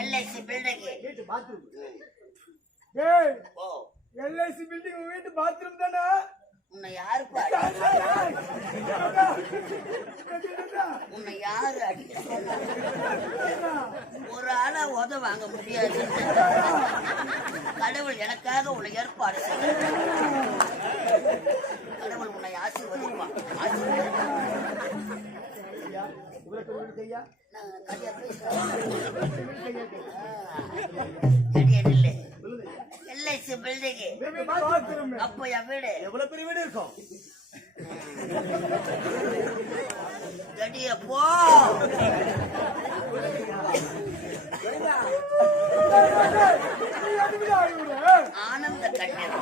LIC building வீட்டு bathroom. ஏய் ஓ LIC building உங்க வீட்டு பாத்ரூம் தானே? உன்னை யாருப்பா உன்னை யாரு அடிக்க சொன்னா? ஒரு ஆளா உத வாங்க முடியாது. கடவுள் எனக்காக உன்னை ஏற்பாடு செய்ய. கடவுள் உன்னை ஆசீர்வதிப்பான். எல்ஐசி பில்டிங் அப்ப என் வீடு எவ்வளவு பெரிய வீடு இருக்கும்? கடிய போ ஆனந்த கண்ணீர்